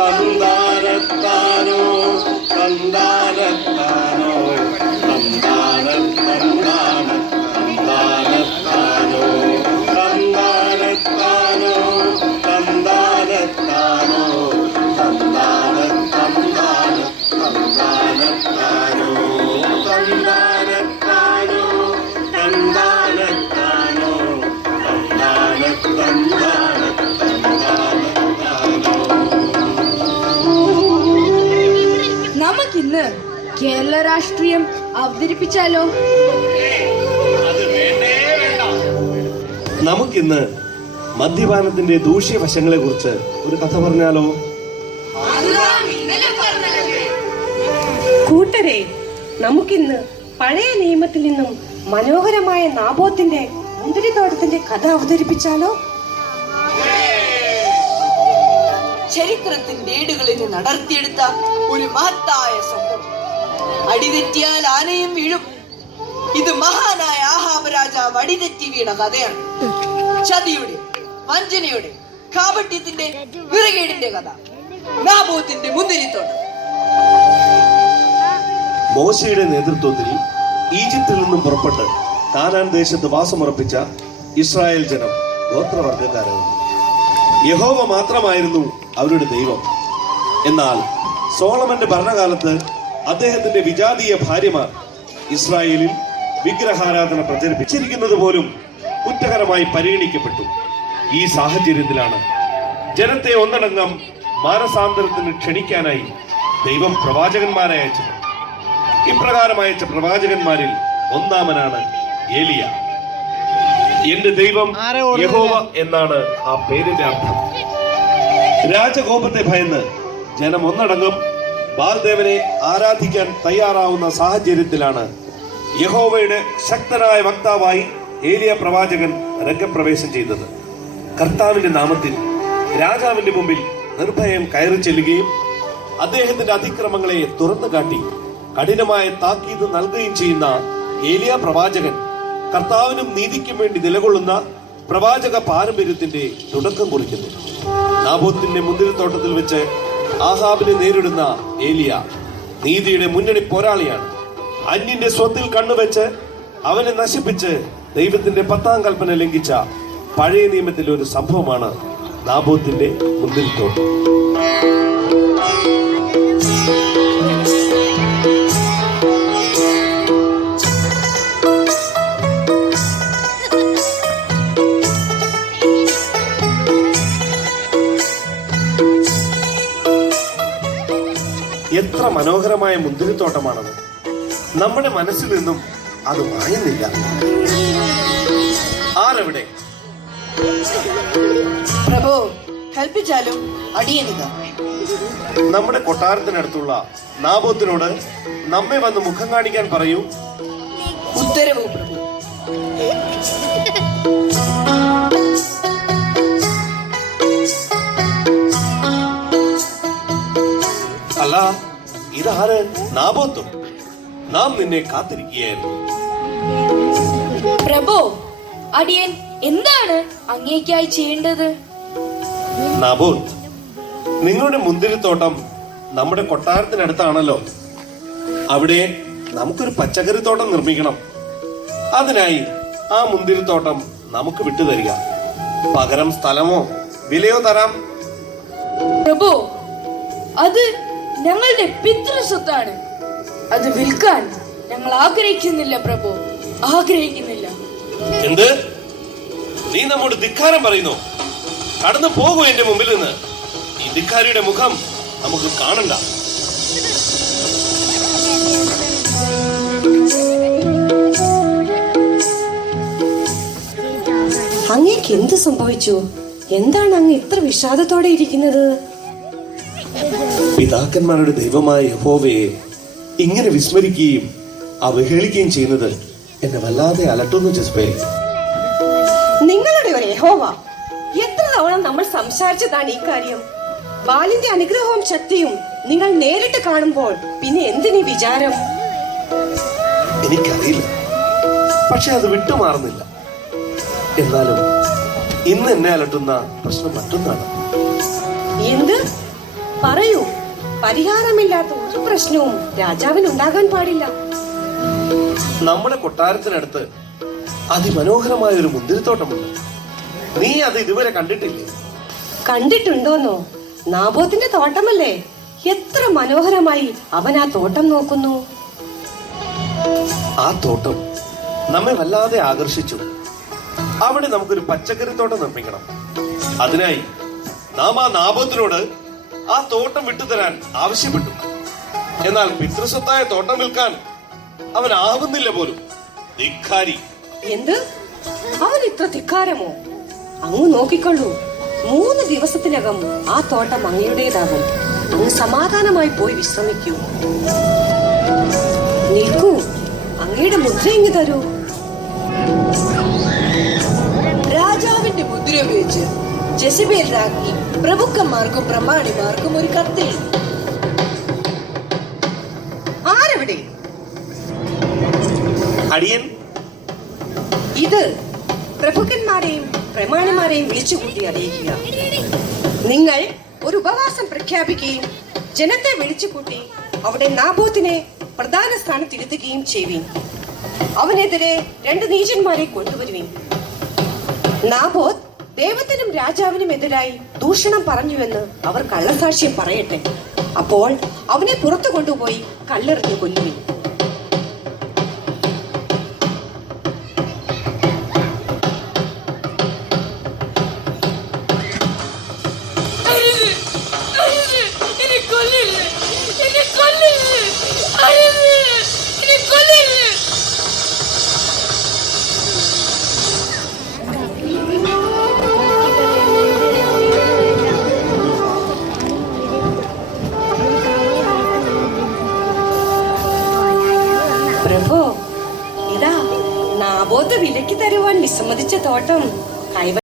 തന്താനത്താനോ തന്താനത്താനോ തന്താനത്താനോ തന്താനത്താനോ തന്താനത്താനോ തന്താനത്താനോ തന്താനത്താനോ തന്താനത്താനോ തന്താനത്താനോ തന്താനത്താനോ നമുക്കിന്ന് കേരള രാഷ്ട്രീയം അവതരിപ്പിച്ചാലോ? നമുക്കിന്ന് മദ്യപാനത്തിന്റെ ദൂഷ്യവശങ്ങളെ കുറിച്ച് ഒരു കഥ പറഞ്ഞാലോ? കൂട്ടരെ, നമുക്കിന്ന് പഴയ നിയമത്തിൽ നിന്നും മനോഹരമായ നാബോത്തിന്റെ മുന്തിരിത്തോട്ടത്തിന്റെ കഥ അവതരിപ്പിച്ചാലോ? ചരിത്രത്തിന്റെ ഏടുകളിൽ നിന്ന് നടത്തിയെടുത്ത ഒരു മഹത്തായ സംഭവം. അടിതെറ്റിയാൽ ആനയും വീഴും. ഇത് മഹാനായ ആഹാബ് രാജാവ് അടിതെറ്റി വീണ കഥയാണ്. ചതിയുടെ, വഞ്ചനയുടെ, കാപട്യത്തിന്റെ, വിറകേടിന്റെ കഥ. നാബോത്തിന്റെ മുന്തിരിത്തോട്ടം. മോശയുടെ നേതൃത്വത്തിൽ ഈജിപ്തിൽ നിന്നും പുറപ്പെട്ട് കാനാൻ ദേശത്ത് വാസമുറപ്പിച്ച ഇസ്രായേൽ ജനം ഗോത്രവർഗക്കാരായിരുന്നു. യഹോവ മാത്രമായിരുന്നു അവരുടെ ദൈവം. എന്നാൽ സോളമന്റെ ഭരണകാലത്ത് അദ്ദേഹത്തിന്റെ വിജാതീയ ഭാര്യമാർ ഇസ്രായേലിൽ വിഗ്രഹാരാധന പ്രചരിപ്പിച്ചിരിക്കുന്നത് പോലും കുറ്റകരമായി പരിഗണിക്കപ്പെട്ടു. ഈ സാഹചര്യത്തിലാണ് ജനത്തെ ഒന്നടങ്കം മാനസാന്തരത്തിന് ക്ഷണിക്കാനായി ദൈവം പ്രവാചകന്മാരെ അയച്ചത്. ഇപ്രകാരം അയച്ച പ്രവാചകന്മാരിൽ ഒന്നാമനാണ് ഏലിയ. എന്റെ ദൈവം യഹോവ എന്നാണ് ആ പേരിന്റെ അർത്ഥം. രാജകോപത്തെ ഭയന്ന് ജനം ഒന്നടങ്കം ബാൽദേവനെ ആരാധിക്കാൻ തയ്യാറാവുന്ന സാഹചര്യത്തിലാണ് യഹോവയുടെ ശക്തനായ വക്താവായി ഏലിയ പ്രവാചകൻ രംഗപ്രവേശം ചെയ്തത്. കർത്താവിന്റെ നാമത്തിൽ രാജാവിന്റെ മുമ്പിൽ നിർഭയം കയറി ചെല്ലുകയും അദ്ദേഹത്തിന്റെ അതിക്രമങ്ങളെ തുറന്നു കാട്ടി കഠിനമായ താക്കീത് നൽകുകയും ചെയ്യുന്ന ഏലിയ പ്രവാചകൻ കർത്താവിനും നീതിക്കും വേണ്ടി നിലകൊള്ളുന്ന പ്രവാചക പാരമ്പര്യത്തിന്റെ തുടക്കം കുറിക്കുന്നു. നാബോത്തിന്റെ മുന്തിരിത്തോട്ടത്തിൽ വെച്ച് ആഹാബിനെ നേരിടുന്ന ഏലിയ നീതിയുടെ മുന്നണി പോരാളിയാണ്. അന്യന്റെ സ്വത്തിൽ കണ്ണുവെച്ച് അവനെ നശിപ്പിച്ച് ദൈവത്തിന്റെ 10ാം കൽപ്പന ലംഘിച്ച പഴയ നിയമത്തിലെ ഒരു സംഭവമാണ് നാബോത്തിന്റെ മുന്തിരിത്തോട്ടം. എത്ര മനോഹരമായ മുന്തിരിത്തോട്ടമാണത്! നമ്മുടെ മനസ്സിൽ നിന്നും അത് മായുന്നില്ല. ആരെവിടെ? പ്രഭു, കൽപ്പിച്ചാലും അടിയനിക. നമ്മുടെ കൊട്ടാരത്തിനടുത്തുള്ള നാബോത്തിനോട് നമ്മെ വന്ന് മുഖം കാണിക്കാൻ പറയൂ. ഉത്തരവ് പ്രഭു. അല്ല, ഇതാര്? നാബോത്തും. നാം നിന്നെ കാത്തിരിക്കുകയായിരുന്നു. പ്രഭു, അടിയൻ എന്താണ് അങ്ങേക്കായി ചെയ്യേണ്ടത്? നാബോത്ത്, നിങ്ങളുടെ മുന്തിരിത്തോട്ടം നമ്മുടെ കൊട്ടാരത്തിനടുത്താണല്ലോ. അവിടെ നമുക്കൊരു പച്ചക്കറിത്തോട്ടം നിർമ്മിക്കണം. അതിനായി ആ മുന്തിരിത്തോട്ടം നമുക്ക് വിട്ടുതരിക. പകരം സ്ഥലമോ വിലയോ തരാം. പ്രഭു, അത് ഞങ്ങളുടെ പിതൃസ്വത്താണ്. അത് വിൽക്കാൻ ഞങ്ങൾ ആഗ്രഹിക്കുന്നില്ല പ്രഭു, ആഗ്രഹിക്കുന്നില്ല. എന്ത്? നീ നമ്മോട് ധിക്കാരം പറയുന്നു? കടന്നു പോകൂ എന്റെ മുമ്പിൽ നിന്ന്. ഈ ധിക്കാരിയുടെ മുഖം നമുക്ക് കാണണ്ട. അങ്ങേക്ക് എന്ത് സംഭവിച്ചു? എന്താണ് അങ്ങ് ഇത്ര വിഷാദത്തോടെ ഇരിക്കുന്നത്? പിതാക്കന്മാരുടെ ദൈവമായ യഹോവയെ ഇങ്ങനെ വിസ്മരിക്കുകയും അവഹേളിക്കുകയും ചെയ്യുന്നത് എന്നെ വല്ലാതെ അലട്ടുന്നു ജസ്ബേൽ. നിങ്ങളുടെ ഒരു യഹോവ! എത്ര തവണ നമ്മൾ സംസാരിച്ചതാണ് ഈ കാര്യം. ബാലിന്റെ അനുഗ്രഹവും ശക്തിയും നിങ്ങൾ നേരിട്ട് കാണുമ്പോൾ പിന്നെ എന്തിനീ വിചാരം? എനിക്കറിയില്ല, പക്ഷെ അത് വിട്ടുമാറുന്നില്ല. എന്നാലും ഇന്ന് എന്നെ അലട്ടുന്ന പ്രശ്നം മറ്റൊന്നാണ്. എന്ത്? പറ പരിഹാരമില്ലാത്ത ഒരു പ്രശ്നവും രാജാവിന് ഉണ്ടാകാൻ പാടില്ല. നമ്മുടെ കൊട്ടാരത്തിനടുത്ത് അതിമനോഹരമായ ഒരു മുന്തിരിത്തോട്ടമുണ്ട്. നീ അത് ഇതുവരെ കണ്ടിട്ടില്ലേ? കണ്ടിട്ടുണ്ടോന്നോ? നാബോത്തിന്റെ തോട്ടമല്ലേ? എത്ര മനോഹരമായി അവൻ ആ തോട്ടം നോക്കുന്നു. ആ തോട്ടം നമ്മെ വല്ലാതെ ആകർഷിച്ചു. അവിടെ നമുക്കൊരു പച്ചക്കറിത്തോട്ടം നിർമ്മിക്കണം. അതിനായി നാം ആ നാബോത്തിനോട് ആ തോട്ടം വിട്ടുതരാൻ ആവശ്യപ്പെട്ടു. എന്നാൽ പിതൃസ്വത്തായ തോട്ടം വിൽക്കാൻ അവൻ ആവുന്നില്ല പോലും. ധിക്കാരി. എന്ത്? അവൻ ഇത്ര ധിക്കാരമോ? അങ്ങ് നോക്കിക്കൊള്ളൂ, 3 ദിവസത്തിനകം ആ തോട്ടം അങ്ങയുടേതാകും. അങ്ങ് സമാധാനമായി പോയി വിശ്രമിക്കൂ. നിൽക്കൂ, അങ്ങയുടെ മുദ്ര ഇങ്ങ് തരൂ. രാജാവിന്റെ മുദ്ര ഉപയോഗിച്ച് ജെസിബേൽ രാജ്ഞി പ്രഭുക്കന്മാർക്കും പ്രമാണിമാർക്കും ഒരു കത്തെഴുതി. ആരവിടെ? അടിയൻ. ഇത് പ്രഭുക്കന്മാരെയും പ്രമാണിമാരെയും വിളിച്ചുകൂട്ടി അറിയിക്കുക. നിങ്ങൾ ഒരു ഉപവാസം പ്രഖ്യാപിക്കുകയും ജനത്തെ വിളിച്ചുകൂട്ടി അവിടെ നാബോത്തിനെ പ്രധാന സ്ഥാനത്തിരുത്തുകയും ചെയ്യുവിൻ. അവനെതിരെ 2 നീചന്മാരെ കൊണ്ടുവരുവിൻ. നാബോത്ത് ദൈവത്തിനും രാജാവിനും എതിരായി ദൂഷണം പറഞ്ഞുവെന്ന് അവർ കള്ളസാക്ഷ്യം പറയട്ടെ. അപ്പോൾ അവനെ പുറത്തു കൊണ്ടുപോയി കല്ലെറിഞ്ഞു കൊല്ലുവിൻ. പ്രഭു, ഇതാ നാബോത്ത് വിലയ്ക്ക് തരുവാൻ വിസമ്മതിച്ച തോട്ടം കൈവ